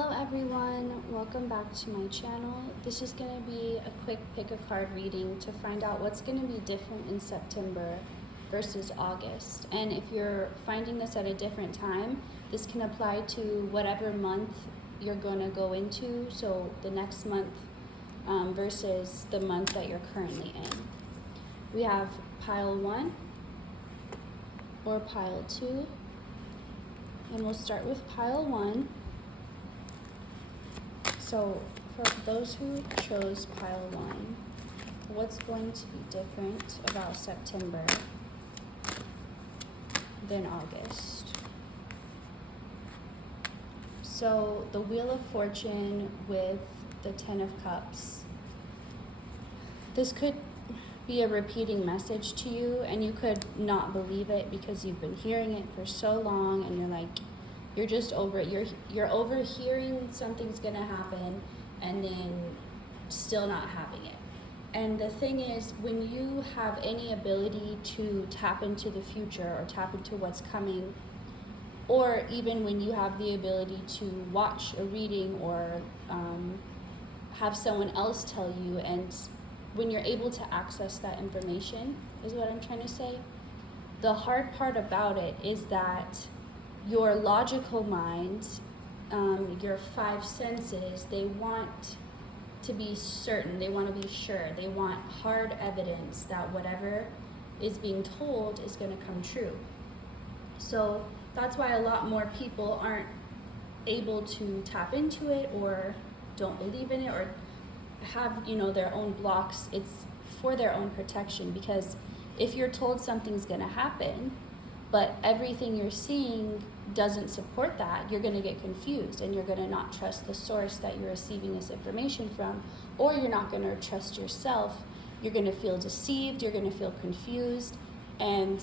Hello everyone, welcome back to my channel. This is going to be a quick pick-a-card reading to find out what's going to be different in September versus August. And if you're finding this at a different time, this can apply to whatever month you're going to go into, so the next month versus the month that you're currently in. We have pile 1 or pile 2, and we'll start with pile 1. So for those who chose pile 1, what's going to be different about September than August? So the Wheel of Fortune with the 10 of Cups. This could be a repeating message to you, and you could not believe it because you've been hearing it for so long and you're like, you're just over it. You're overhearing something's gonna happen and then still not having it. And the thing is, when you have any ability to tap into the future or tap into what's coming, or even when you have the ability to watch a reading or have someone else tell you, and when you're able to access that information, is what I'm trying to say. The hard part about it is that your logical mind, your 5 senses, they want to be certain, they want to be sure, they want hard evidence that whatever is being told is going to come true. So that's why a lot more people aren't able to tap into it or don't believe in it or have, their own blocks. It's for their own protection, because if you're told something's going to happen, but everything you're seeing doesn't support that, you're going to get confused and you're going to not trust the source that you're receiving this information from, or you're not going to trust yourself. You're going to feel deceived, you're going to feel confused. And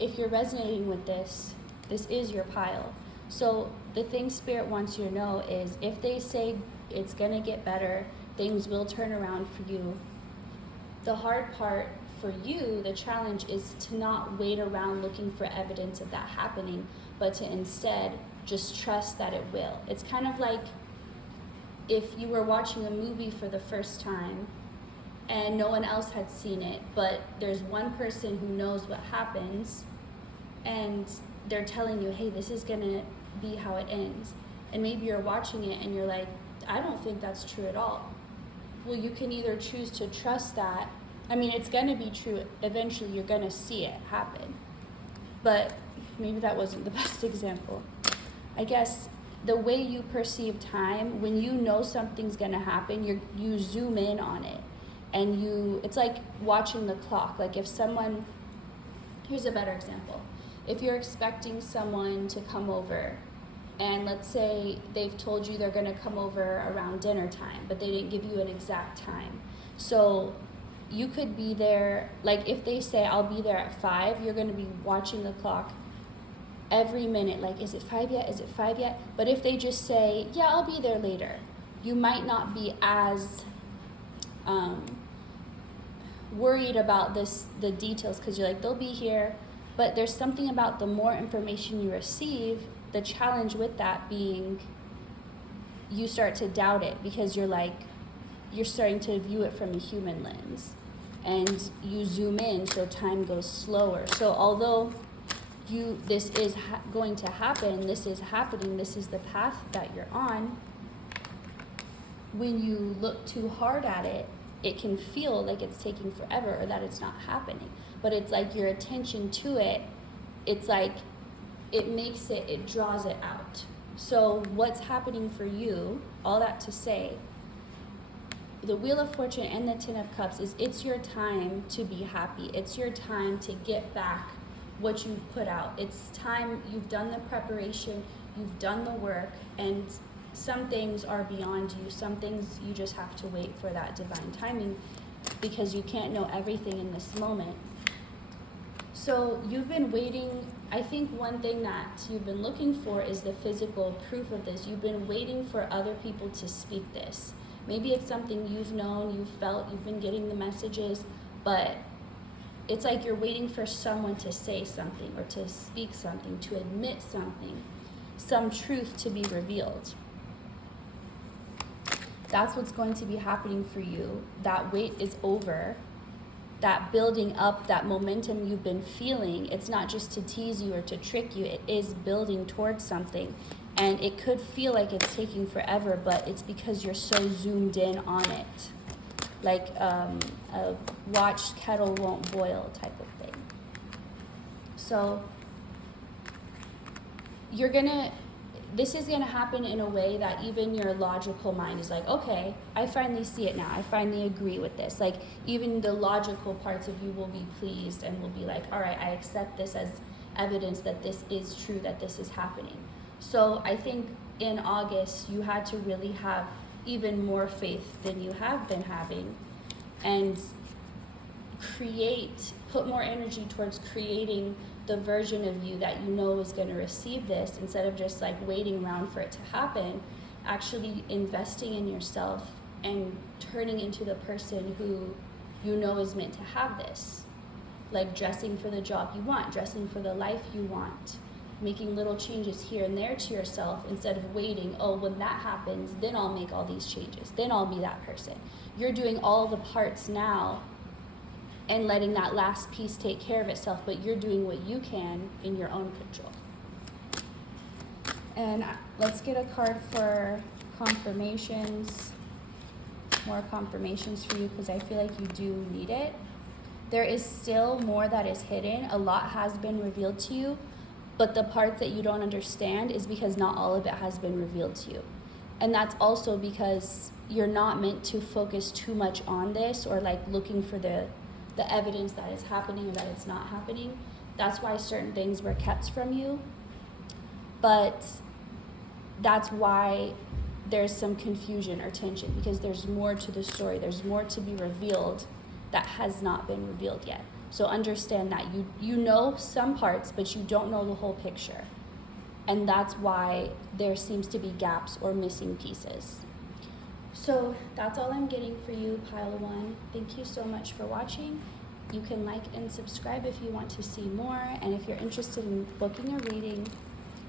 if you're resonating with this is your pile. So the thing Spirit wants you to know is, if they say it's going to get better, things will turn around for you. The hard part for you, the challenge, is to not wait around looking for evidence of that happening, but to instead just trust that it will. It's kind of like if you were watching a movie for the first time and no one else had seen it, but there's one person who knows what happens and they're telling you, hey, this is gonna be how it ends. And maybe you're watching it and you're like, I don't think that's true at all. Well, you can either choose to trust that. It's going to be true. Eventually, you're going to see it happen. But maybe that wasn't the best example. I guess the way you perceive time, when you know something's going to happen, you zoom in on it. And it's like watching the clock. Like if someone, here's a better example. If you're expecting someone to come over, and let's say they've told you they're going to come over around dinner time, but they didn't give you an exact time. So you could be there, like if they say, I'll be there at 5, you're going to be watching the clock every minute. Like, is it 5 yet? Is it 5 yet? But if they just say, yeah, I'll be there later, you might not be as worried about the details, because you're like, they'll be here. But there's something about the more information you receive, the challenge with that being you start to doubt it, because you're starting to view it from a human lens, and you zoom in, so time goes slower. So although this is going to happen, this is happening, this is the path that you're on, when you look too hard at it, it can feel like it's taking forever or that it's not happening. But it's like your attention to it, it's like it draws it out. So what's happening for you, all that to say, the Wheel of Fortune and the 10 of Cups is, it's your time to be happy. It's your time to get back what you've put out. It's time, you've done the preparation, you've done the work, and some things are beyond you. Some things you just have to wait for that divine timing, because you can't know everything in this moment. So you've been waiting. I think one thing that you've been looking for is the physical proof of this. You've been waiting for other people to speak this. Maybe it's something you've known, you've felt, you've been getting the messages, but it's like you're waiting for someone to say something or to speak something, to admit something, some truth to be revealed. That's what's going to be happening for you. That wait is over. That building up, that momentum you've been feeling, it's not just to tease you or to trick you. It is building towards something. And it could feel like it's taking forever, but it's because you're so zoomed in on it. Like a watched kettle won't boil type of thing. So this is gonna happen in a way that even your logical mind is like, okay, I finally see it now. I finally agree with this. Like even the logical parts of you will be pleased and will be like, all right, I accept this as evidence that this is true, that this is happening. So I think in August, you had to really have even more faith than you have been having, and put more energy towards creating the version of you that you know is going to receive this, instead of just like waiting around for it to happen. Actually investing in yourself and turning into the person who you know is meant to have this. Like dressing for the job you want, dressing for the life you want, making little changes here and there to yourself, instead of waiting, oh, when that happens, then I'll make all these changes, then I'll be that person. You're doing all the parts now and letting that last piece take care of itself, but you're doing what you can in your own control. And let's get a card for confirmations, more confirmations for you, because I feel like you do need it. There is still more that is hidden. A lot has been revealed to you, but the part that you don't understand is because not all of it has been revealed to you. And that's also because you're not meant to focus too much on this, or like looking for the evidence that it's happening or that it's not happening. That's why certain things were kept from you. But that's why there's some confusion or tension, because there's more to the story. There's more to be revealed that has not been revealed yet. So understand that you know some parts, but you don't know the whole picture. And that's why there seems to be gaps or missing pieces. So that's all I'm getting for you, Pile 1. Thank you so much for watching. You can like and subscribe if you want to see more. And if you're interested in booking a reading,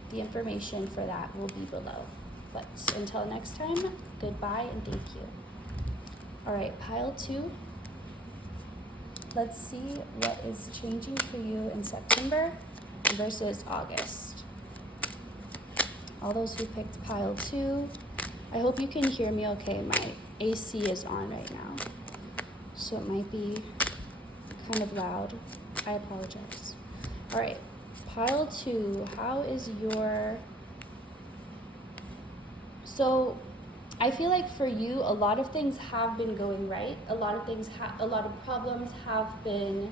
the information for that will be below. But until next time, goodbye and thank you. All right, Pile 2. Let's see what is changing for you in September versus August. All those who picked Pile 2, I hope you can hear me okay. My AC is on right now, so it might be kind of loud. I apologize. All right, Pile 2, how is your... So I feel like for you, a lot of things have been going right. A lot of problems have been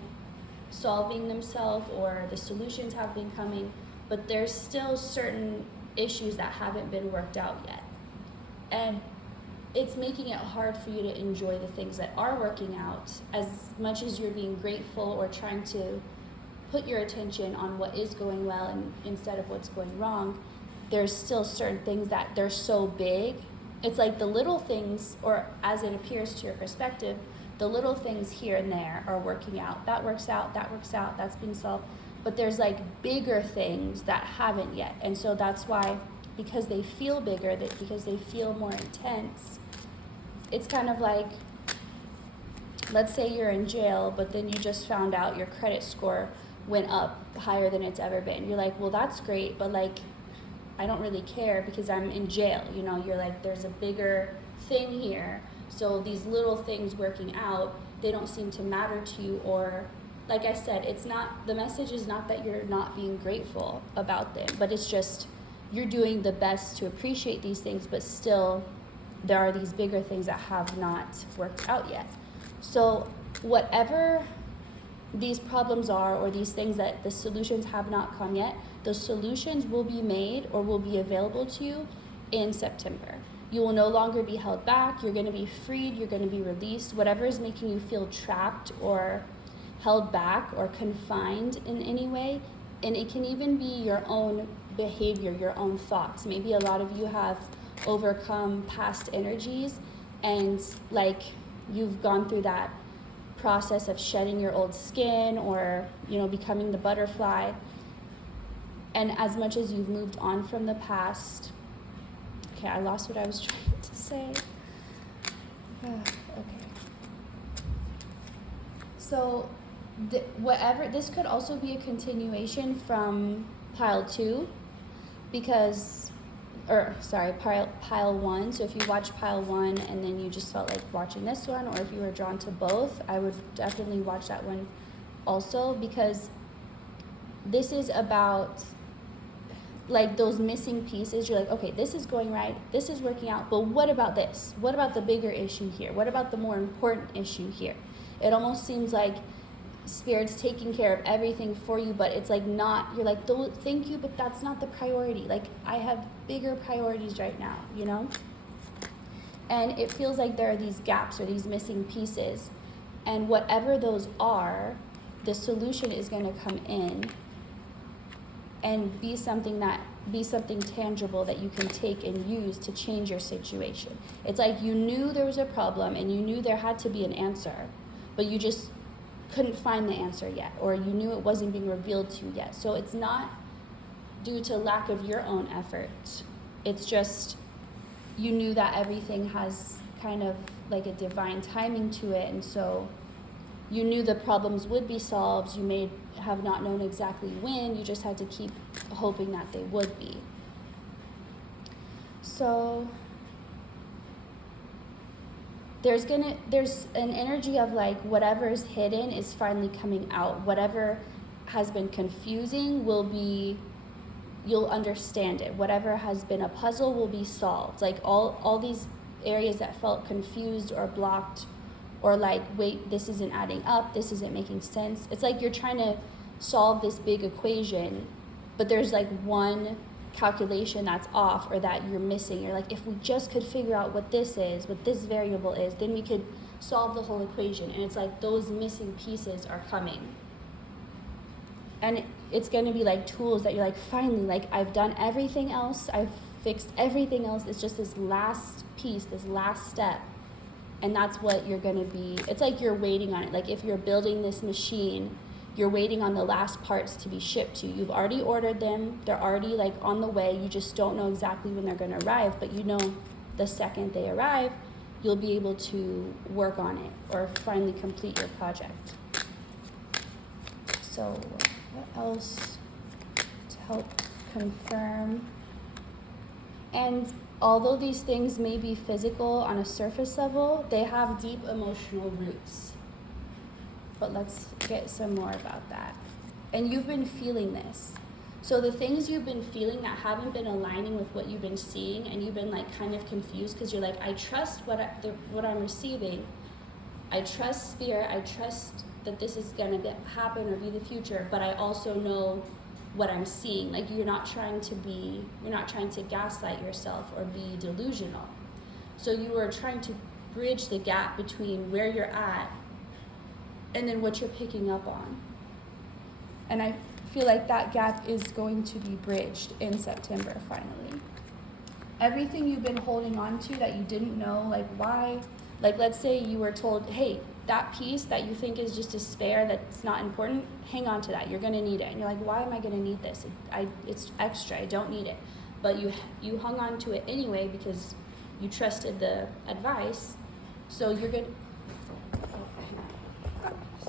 solving themselves, or the solutions have been coming, but there's still certain issues that haven't been worked out yet. And it's making it hard for you to enjoy the things that are working out. As much as you're being grateful or trying to put your attention on what is going well and instead of what's going wrong, there's still certain things that they're so big. It's like the little things, or as it appears to your perspective, the little things here and there are working out. That works out, that works out, that's being solved. But there's like bigger things that haven't yet. And so that's why, because they feel bigger, because they feel more intense, it's kind of like, let's say you're in jail, but then you just found out your credit score went up higher than it's ever been. You're like, well, that's great, but like, I don't really care because I'm in jail. You know, you're like, there's a bigger thing here. So these little things working out, they don't seem to matter to you. Or like I said, it's not, the message is not that you're not being grateful about them, but it's just you're doing the best to appreciate these things, but still there are these bigger things that have not worked out yet. So whatever these problems are, or these things that the solutions have not come yet, the solutions will be made or will be available to you in September. You will no longer be held back. You're going to be freed. You're going to be released. Whatever is making you feel trapped or held back or confined in any way, and it can even be your own behavior, your own thoughts. Maybe a lot of you have overcome past energies, and like you've gone through that process of shedding your old skin, or becoming the butterfly. And as much as you've moved on from the past, okay, I lost what I was trying to say. Okay. So, this could also be a continuation from pile 2, because, pile 1. So if you watch pile 1 and then you just felt like watching this one, or if you were drawn to both, I would definitely watch that one also, because this is about like those missing pieces. You're like, okay, this is going right, this is working out, but what about this? What about the bigger issue here? What about the more important issue here? It almost seems like Spirit's taking care of everything for you, but it's like not, you're like, thank you, but that's not the priority. Like, I have bigger priorities right now, you know? And it feels like there are these gaps or these missing pieces, and whatever those are, the solution is going to come in and be something tangible that you can take and use to change your situation. It's like you knew there was a problem and you knew there had to be an answer, but you just couldn't find the answer yet, or you knew it wasn't being revealed to you yet. So it's not due to lack of your own effort. It's just you knew that everything has kind of like a divine timing to it, and so you knew the problems would be solved. You may have not known exactly when, you just had to keep hoping that they would be. So there's an energy of like whatever is hidden is finally coming out. Whatever has been confusing you'll understand it. Whatever has been a puzzle will be solved. Like all these areas that felt confused or blocked, or like, wait, this isn't adding up, this isn't making sense. It's like you're trying to solve this big equation, but there's like one calculation that's off or that you're missing. You're like, if we just could figure out what this is, what this variable is, then we could solve the whole equation. And it's like those missing pieces are coming. And it's going to be like tools that you're like, finally, like I've done everything else, I've fixed everything else, it's just this last piece, this last step. And that's what you're going to be, it's like you're waiting on it. Like if you're building this machine, you're waiting on the last parts to be shipped to you. You've already ordered them, they're already like on the way, you just don't know exactly when they're going to arrive, but you know the second they arrive, you'll be able to work on it or finally complete your project. So what else to help confirm? And although these things may be physical on a surface level, they have deep emotional roots. But let's get some more about that. And you've been feeling this. So the things you've been feeling that haven't been aligning with what you've been seeing, and you've been like kind of confused because you're like, I trust what I'm receiving. I trust Spirit. I trust that this is going to happen or be the future, but I also know what I'm seeing. Like you're not trying to gaslight yourself or be delusional. So you are trying to bridge the gap between where you're at and then what you're picking up on. And I feel like that gap is going to be bridged in September finally. Everything you've been holding on to that you didn't know, like why, like let's say you were told, hey, that piece that you think is just a spare that's not important, hang on to that, you're gonna need it. And you're like, why am I gonna need this? It's extra, I don't need it. But you hung on to it anyway because you trusted the advice. So